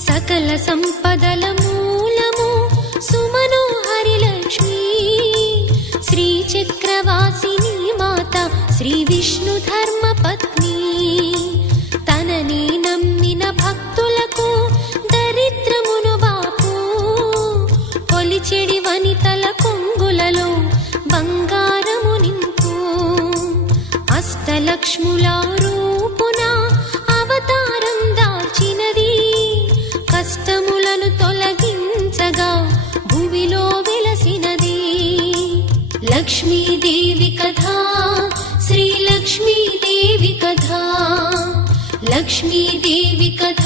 సకల సంపదల మూలము సుమనోహరి లక్ష్మీ శ్రీ చక్రవాసిని మాత శ్రీ విష్ణు ధర్మ పత్ని తనని నమ్మిన భక్తులకు దరిద్రమును బాపు కొలిచెడి వనితల కొంగులలో బంగారము నింపు అష్టలక్ష్ముల రూపున అవతారం దాల్చినది కష్టములను తొలగించగా భూమిలో వెలసినది లక్ష్మీదేవి కథ శ్రీ లక్ష్మీదేవి కథ లక్ష్మీదేవి కథ